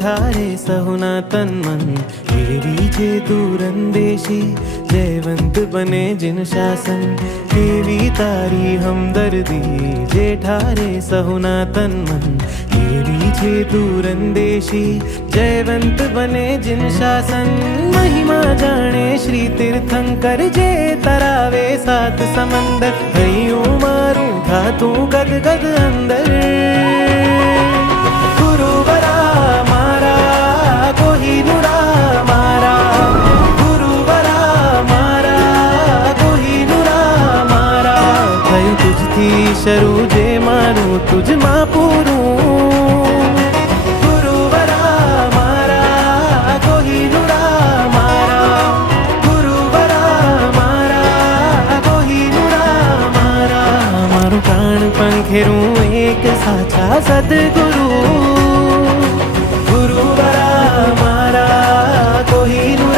ठारे सहुना तन मन केवी जे दूरंदेशी जयवंत बने जिन शासन केवी तारी हमदर्दी जे ठारे सहुना तन मन केवी जे दूरंदेशी जयवंत बने जिन शासन महिमा जाने श्री तीर्थंकर जे तरावे सात समंदर हयूं मारूं धातू गद गद अंदर गुरुवरा मारा कोहिनूरा मारा गुरुवरा मारा कोहिनूरा मारा थयूं तुझथी शरू जे मारूं तुझ मां पूरूं गुरुवरा मारा कोहिनूरा मारा गुरुवरा मारा कोहिनूरा मारा मारू प्राण पंखेरूं एक साचा सद्गुरु गुरुवरा मारा कोहिनूरा